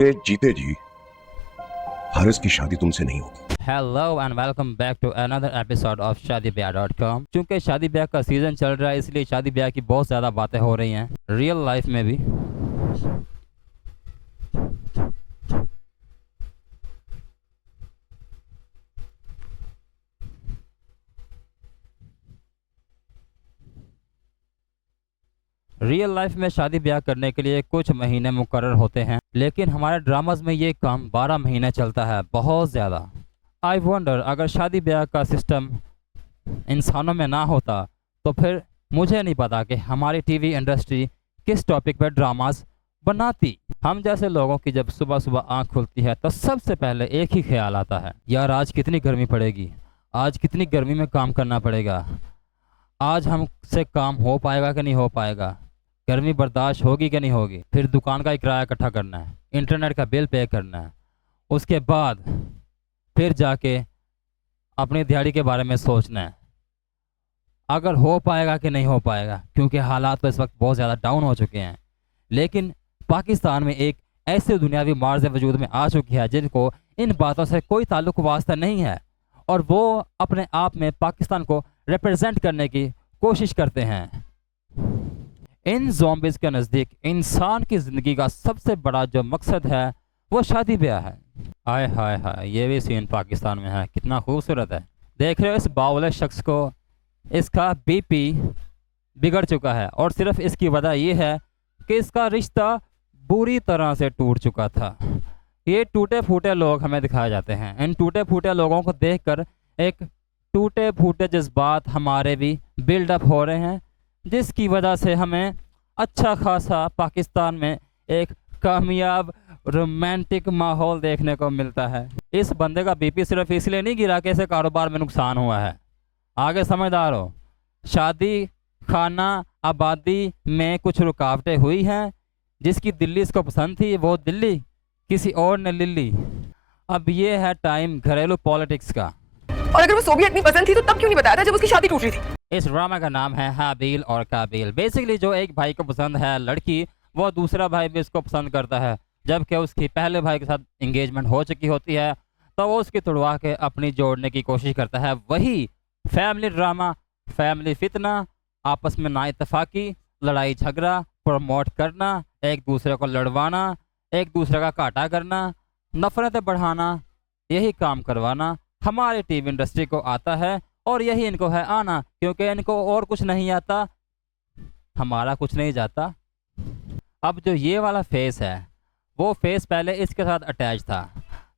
जीते जी हारिस की शादी तुमसे नहीं होगी। Hello and welcome back to another episode of शादीब्याह.com। चूंकि शादी ब्याह का सीज़न चल रहा है इसलिए शादी ब्याह की बहुत ज़्यादा बातें हो रही हैं रियल लाइफ में भी। रियल लाइफ में शादी ब्याह करने के लिए कुछ महीने मुकर्रर होते हैं, लेकिन हमारे ड्रामाज में ये काम 12 महीने चलता है, बहुत ज़्यादा। आई वंडर अगर शादी ब्याह का सिस्टम इंसानों में ना होता तो फिर मुझे नहीं पता कि हमारी टीवी इंडस्ट्री किस टॉपिक पर ड्रामास बनाती। हम जैसे लोगों की जब सुबह सुबह आंख खुलती है तो सबसे पहले एक ही ख्याल आता है, यार आज कितनी गर्मी पड़ेगी, आज कितनी गर्मी में काम करना पड़ेगा, आज हमसे काम हो पाएगा कि नहीं हो पाएगा, गर्मी बर्दाश्त होगी कि नहीं होगी। फिर दुकान का किराया इकट्ठा करना है, इंटरनेट का बिल पे करना है, उसके बाद फिर जाके अपनी दिहाड़ी के बारे में सोचना है, अगर हो पाएगा कि नहीं हो पाएगा, क्योंकि हालात तो इस वक्त बहुत ज़्यादा डाउन हो चुके हैं। लेकिन पाकिस्तान में एक ऐसे दुनियावी मार्ज वजूद में आ चुकी है जिनको इन बातों से कोई ताल्लुक वास्ता नहीं है, और वो अपने आप में पाकिस्तान को रिप्रेजेंट करने की कोशिश करते हैं। इन ज़ॉम्बीज़ के नज़दीक इंसान की ज़िंदगी का सबसे बड़ा जो मकसद है वो शादी ब्याह है। हाय हाय हाय, ये भी सीन पाकिस्तान में है, कितना खूबसूरत है। देख रहे हो इस बावले शख्स को, इसका बीपी बिगड़ चुका है और सिर्फ इसकी वजह यह है कि इसका रिश्ता बुरी तरह से टूट चुका था। ये टूटे फूटे लोग हमें दिखाए जाते हैं, इन टूटे फूटे लोगों को देखकर एक टूटे फूटे जज्बात हमारे भी बिल्डअप हो रहे हैं, जिसकी वजह से हमें अच्छा खासा पाकिस्तान में एक कामयाब रोमांटिक माहौल देखने को मिलता है। इस बंदे का बीपी सिर्फ इसलिए नहीं गिरा कि इसे कारोबार में नुकसान हुआ है, आगे समझदार हो। शादी खाना आबादी में कुछ रुकावटें हुई हैं, जिसकी दिल्ली इसको पसंद थी वो दिल्ली, किसी और ने लिल्ली। अब ये है टाइम घरेलू पॉलिटिक्स का। और अगर वो सोवियत नहीं पसंद थी तो तब क्यों नहीं बताया था जब उसकी शादी टूट रही थी? इस ड्रामा का नाम है हाबील और काबिल। बेसिकली जो एक भाई को पसंद है लड़की, वो दूसरा भाई भी इसको पसंद करता है, जबकि उसकी पहले भाई के साथ एंगेजमेंट हो चुकी होती है, तो वो उसकी तुड़वा के अपनी जोड़ने की कोशिश करता है। वही फैमिली ड्रामा, फैमिली फितना, आपस में नाइतफाकी, लड़ाई झगड़ा प्रमोट करना, एक दूसरे को लड़वाना, एक दूसरे का काटा करना, नफरतें बढ़ाना, यही काम करवाना हमारे टीवी इंडस्ट्री को आता है, और यही इनको है आना, क्योंकि इनको और कुछ नहीं आता, हमारा कुछ नहीं जाता। अब जो ये वाला फेस है वो फेस पहले इसके साथ अटैच था,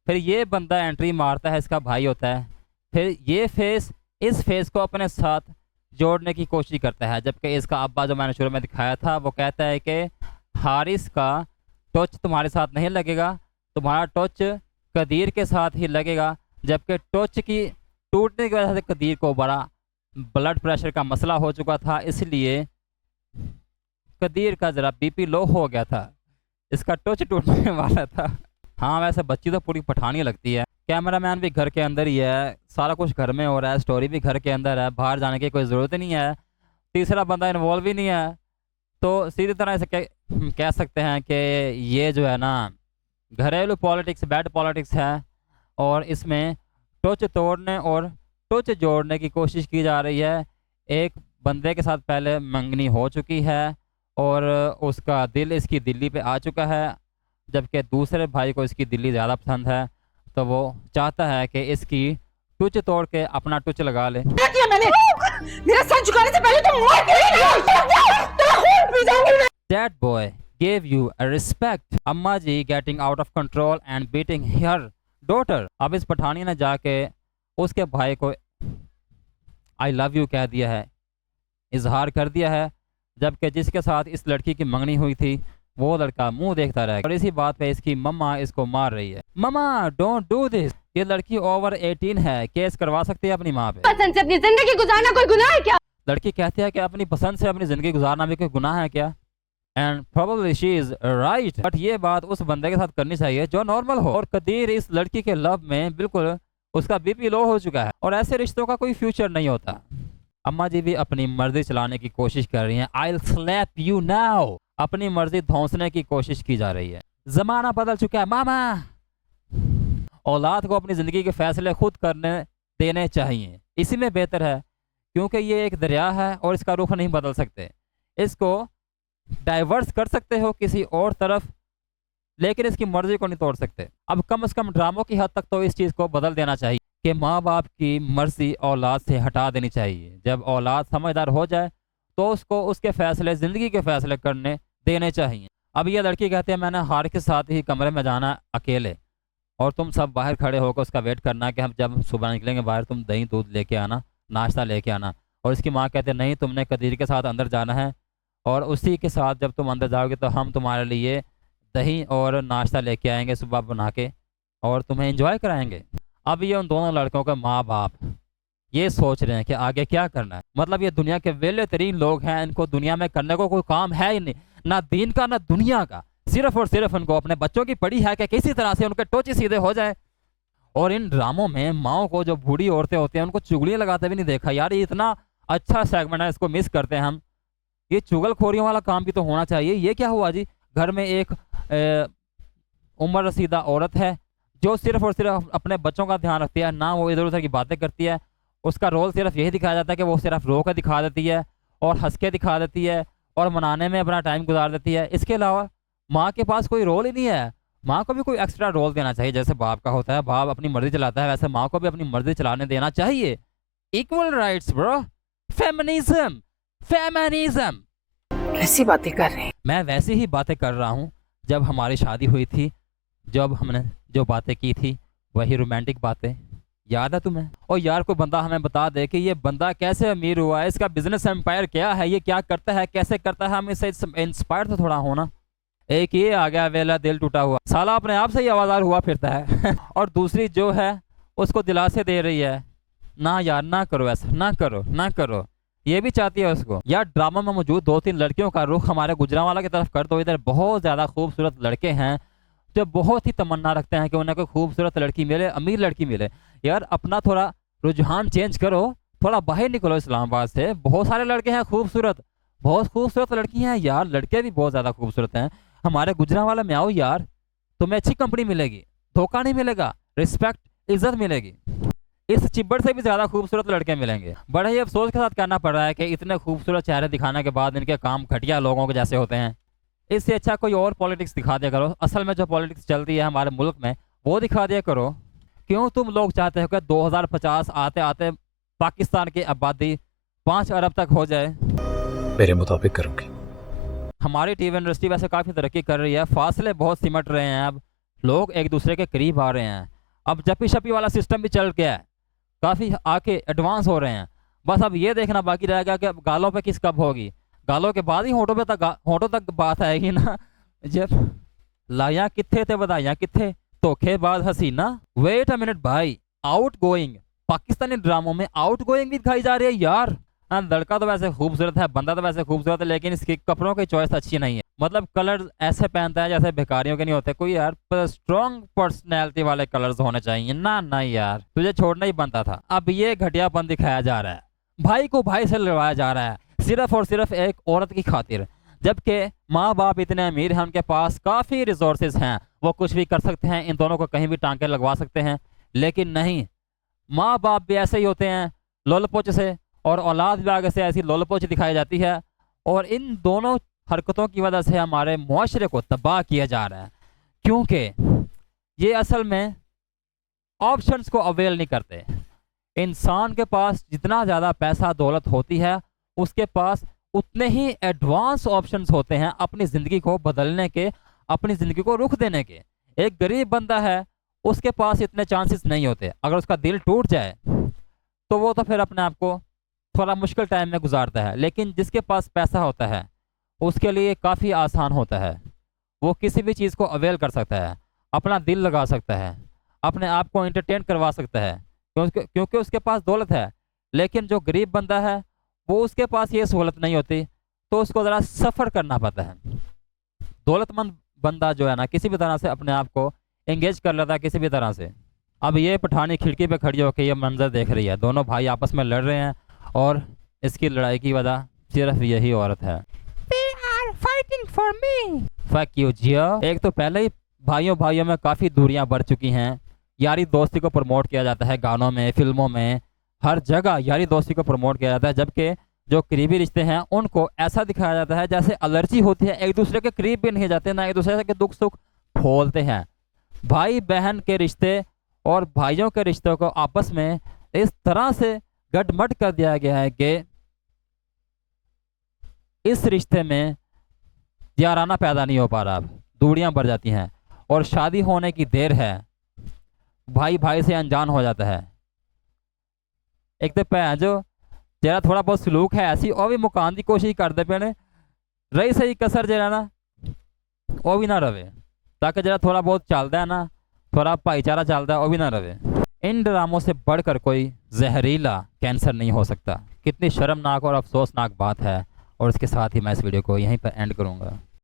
फिर ये बंदा एंट्री मारता है, इसका भाई होता है, फिर ये फेस इस फेस को अपने साथ जोड़ने की कोशिश करता है, जबकि इसका अब्बा जो मैंने शुरू में दिखाया था वो कहता है कि हारिस का टच तुम्हारे साथ नहीं लगेगा, तुम्हारा टच कदीर के साथ ही लगेगा, जबकि टच की टूटने की वजह से कदीर को बड़ा ब्लड प्रेशर का मसला हो चुका था, इसलिए कदीर का ज़रा बीपी लो हो गया था, इसका टच टूटने वाला था। हाँ वैसे बच्ची तो पूरी पठानी लगती है, कैमरामैन भी घर के अंदर ही है, सारा कुछ घर में हो रहा है, स्टोरी भी घर के अंदर है, बाहर जाने की कोई ज़रूरत नहीं है, तीसरा बंदा इन्वॉल्व ही नहीं है। तो सीधी तरह से कह सकते हैं कि ये जो है ना घरेलू पॉलिटिक्स, बैड पॉलिटिक्स है, और इसमें टच तोड़ने और टच जोड़ने की कोशिश की जा रही है। एक बंदे के साथ पहले मंगनी हो चुकी है और उसका दिल इसकी दिल्ली पे आ चुका है, जबकि दूसरे भाई को इसकी दिल्ली ज़्यादा पसंद है, तो वो चाहता है कि इसकी टच तोड़ के अपना टच लगा ले। क्या किया मैंने? मेरा सर झुकाने से पहले तुम मार के तेरा खून पी जाऊंगी मैं। That boy gave you a respect. अम्मा जी getting out of control and beating her daughter. अब इस पठानी ने जाके उसके भाई को I love you कह दिया है, इजहार कर दिया है, जबकि जिसके साथ इस लड़की की मंगनी हुई थी वो लड़का मुंह देखता रह गया, और इसी बात पे इसकी मम्मा इसको मार रही है। मम्मा डोंट डू दिस, ये लड़की ओवर 18 है, केस करवा सकती है अपनी माँ पे। पसंद से अपनी जिंदगी गुजारना कोई गुनाह है क्या? लड़की कहती है कि अपनी पसंद से अपनी ज़िंदगी गुजारना भी कोई गुनाह है क्या? And probably she is right, but ये बात उस बंदे के साथ करनी चाहिए जो नॉर्मल हो। और कदीर इस लड़की के लव में बिल्कुल उसका बीपी लो हो चुका है, और ऐसे रिश्तों का कोई फ्यूचर नहीं होता। अम्मा जी भी अपनी मर्जी चलाने की कोशिश कर रही हैं। I'll slap you now, अपनी मर्जी धौंसने की कोशिश की जा रही है। ज़माना बदल चुका है मामा। औलाद को अपनी ज़िंदगी के फ़ैसले खुद करने देने चाहिए, इसी में बेहतर है, क्योंकि ये एक दरिया है और इसका रुख नहीं बदल सकते। इसको डाइवर्स कर सकते हो किसी और तरफ, लेकिन इसकी मर्ज़ी को नहीं तोड़ सकते। अब कम से कम ड्रामों की हद तक तो इस चीज़ को बदल देना चाहिए कि माँ बाप की मर्ज़ी औलाद से हटा देनी चाहिए। जब औलाद समझदार हो जाए तो उसको उसके फ़ैसले, ज़िंदगी के फ़ैसले करने देने चाहिए। अब ये लड़की कहती है मैंने हार के साथ ही कमरे में जाना अकेले, और तुम सब बाहर खड़े होकर उसका वेट करना कि हम जब सुबह निकलेंगे बाहर तुम दही दूध लेके आना, नाश्ता लेके आना। और इसकी माँ कहते हैं नहीं, तुमने कदीर के साथ अंदर जाना है और उसी के साथ जब तुम अंदर जाओगे तो हम तुम्हारे लिए दही और नाश्ता लेके आएंगे सुबह बना के और तुम्हें एंजॉय कराएंगे। अब ये उन दोनों लड़कों के माँ बाप ये सोच रहे हैं कि आगे क्या करना है। मतलब ये दुनिया के वेले तरीन लोग हैं, इनको दुनिया में करने को कोई काम है ही नहीं, ना दीन का ना दुनिया का। सिर्फ और सिर्फ उनको अपने बच्चों की पड़ी है कि किसी तरह से उनके टोचे सीधे हो जाए। और इन ड्रामों में माओ को जो बूढ़ी औरतें होती हैं उनको चुगलियाँ लगाते भी नहीं देखा। यार ये इतना अच्छा सेगमेंट है, इसको मिस करते हैं हम। ये चुगलखोरियों वाला काम भी तो होना चाहिए। ये क्या हुआ जी, घर में एक उम्र रसीदा औरत है जो सिर्फ और सिर्फ अपने बच्चों का ध्यान रखती है, ना वो इधर उधर की बातें करती है। उसका रोल सिर्फ यही दिखाया जाता है कि वो सिर्फ रो कर दिखा देती है और हंस के दिखा देती है और मनाने में अपना टाइम गुजार देती है। इसके अलावा माँ के पास कोई रोल ही नहीं है। माँ को भी कोई एक्स्ट्रा रोल देना चाहिए, जैसे बाप का होता है, बाप अपनी मर्जी चलाता है, वैसे माँ को भी अपनी मर्जी चलाने देना चाहिए। Equal rights bro, feminism, feminism. कैसी बातें कर रहे हैं? मैं वैसी ही बातें कर रहा हूँ जब हमारी शादी हुई थी, जब हमने जो बातें की थी वही रोमांटिक बातें, याद है तुम्हें? और यार कोई बंदा हमें बता दे कि ये बंदा कैसे अमीर हुआ है, इसका बिजनेस एम्पायर क्या है, ये क्या करता है, कैसे करता है, हम इससे इंस्पायर तो थोड़ा होना। एक ये आ गया वेला दिल टूटा हुआ साला, अपने आप से ही आवाज़ार हुआ फिरता है और दूसरी जो है उसको दिलासे दे रही है, ना यार ना करो ऐसा, ना करो ना करो, ये भी चाहती है उसको। यार ड्रामा में मौजूद 2-3 लड़कियों का रुख हमारे गुजरांवाला की तरफ कर दो। इधर बहुत ज़्यादा खूबसूरत लड़के हैं जो बहुत ही तमन्ना रखते हैं कि उन्हें कोई खूबसूरत लड़की मिले, अमीर लड़की मिले। यार अपना थोड़ा रुझान चेंज करो, थोड़ा बाहर निकलो इस्लामाबाद से। बहुत सारे लड़के हैं खूबसूरत, बहुत खूबसूरत लड़की हैं यार, लड़के भी बहुत ज़्यादा खूबसूरत हैं। हमारे गुजरांवाला में आओ यार, तुम्हें अच्छी कंपनी मिलेगी, धोखा नहीं मिलेगा, रिस्पेक्ट, इज्जत मिलेगी। इस चिब्बड़ से भी ज़्यादा खूबसूरत लड़के मिलेंगे। बड़ा ही अफसोस के साथ कहना पड़ रहा है कि इतने खूबसूरत चेहरे दिखाने के बाद इनके काम घटिया लोगों के जैसे होते हैं। इससे अच्छा कोई और पॉलिटिक्स दिखा दिया करो। असल में जो पॉलिटिक्स चलती है हमारे मुल्क में वो दिखा दिया करो। क्यों तुम लोग चाहते हो कि 2050 आते आते पाकिस्तान की आबादी 5 अरब तक हो जाए? मेरे मुताबिक करूँगी। हमारी टीवी इंडस्ट्री वैसे काफ़ी तरक्की कर रही है, फासले बहुत सिमट रहे हैं, अब लोग एक दूसरे के करीब आ रहे हैं। अब जपी शपी वाला सिस्टम भी चल गया है, काफ़ी आके एडवांस हो रहे हैं। बस अब ये देखना बाकी रहेगा कि अब गालों पे किस कब होगी, गालों के बाद ही होठों तक बात आएगी ना। जब लाया कित्थे थे बधाइयाँ कित्थे, धोखेबाज हसीना। वेट अ मिनट भाई, आउट गोइंग पाकिस्तानी ड्रामों में आउट गोइंग भी दिखाई जा रही है यार। हाँ, लड़का तो वैसे खूबसूरत है, बंदा तो वैसे खूबसूरत है, लेकिन इसके कपड़ों की चॉइस अच्छी नहीं है। मतलब कलर ऐसे पहनता है जैसे भिखारियों के नहीं होते। कोई यार स्ट्रॉन्ग पर्सनैलिटी वाले कलर्स होने चाहिए ना। नहीं यार, तुझे छोड़ना ही बनता था। अब ये घटियापन दिखाया जा रहा है, भाई को भाई से लड़वाया जा रहा है सिर्फ और सिर्फ एक औरत की खातिर। जबकि माँ बाप इतने अमीर हैं, उनके पास काफ़ी रिसोर्सेज हैं, वो कुछ भी कर सकते हैं, इन दोनों को कहीं भी टांके लगवा सकते हैं। लेकिन नहीं, माँ बाप भी ऐसे ही होते हैं लोलपोच से, और औलाद भी आगे से ऐसी लोलपोच दिखाई जाती है। और इन दोनों हरकतों की वजह से हमारे मुआशरे को तबाह किया जा रहा है, क्योंकि ये असल में ऑप्शंस को अवेल नहीं करते। इंसान के पास जितना ज़्यादा पैसा दौलत होती है, उसके पास उतने ही एडवांस ऑप्शंस होते हैं अपनी ज़िंदगी को बदलने के, अपनी ज़िंदगी को रुख देने के। एक गरीब बंदा है, उसके पास इतने चांसेस नहीं होते। अगर उसका दिल टूट जाए तो वो तो फिर अपने आप को थोड़ा मुश्किल टाइम में गुजारता है। लेकिन जिसके पास पैसा होता है उसके लिए काफ़ी आसान होता है, वो किसी भी चीज़ को अवेल कर सकता है, अपना दिल लगा सकता है, अपने आप को एंटरटेन करवा सकता है, क्योंकि उसके पास दौलत है। लेकिन जो गरीब बंदा है वो, उसके पास ये सहूलत नहीं होती, तो उसको ज़रा सफ़र करना पड़ता है। दौलतमंद बंदा जो है ना, किसी भी तरह से अपने आप को एंगेज कर लेता है, किसी भी तरह से। अब ये पठानी खिड़की पे खड़ी होकर ये मंजर देख रही है, दोनों भाई आपस में लड़ रहे हैं और इसकी लड़ाई की वजह सिर्फ यही औरत है। They are fighting for me. Fuck you, जियो। एक तो पहले ही भाइयों भाइयों में काफ़ी दूरियां बढ़ चुकी हैं। यारी दोस्ती को प्रमोट किया जाता है गानों में, फिल्मों में, हर जगह यारी दोस्ती को प्रमोट किया जाता है, जबकि जो करीबी रिश्ते हैं उनको ऐसा दिखाया जाता है जैसे एलर्जी होती है, एक दूसरे के करीब भी नहीं जाते, ना एक दूसरे के दुख सुख खोलते हैं। भाई बहन के रिश्ते और भाइयों के रिश्तों को आपस में इस तरह से गटमट कर दिया गया है कि इस रिश्ते में याराना पैदा नहीं हो पा रहा, अब दूरियां बढ़ जाती हैं और शादी होने की देर है, भाई भाई से अनजान हो जाता है। एक तो भैन जो जरा थोड़ा बहुत सलूक है ऐसी और भी मुकान की कोशिश करते पे ने, रही सही कसर जरा ना वो भी ना रवे, ताकि जरा थोड़ा बहुत चलता है ना, थोड़ा भाईचारा चलता है वो भी ना रवे। इन ड्रामों से बढ़कर कोई जहरीला कैंसर नहीं हो सकता। कितनी शर्मनाक और अफसोसनाक बात है। और इसके साथ ही मैं इस वीडियो को यहीं पर एंड करूँगा।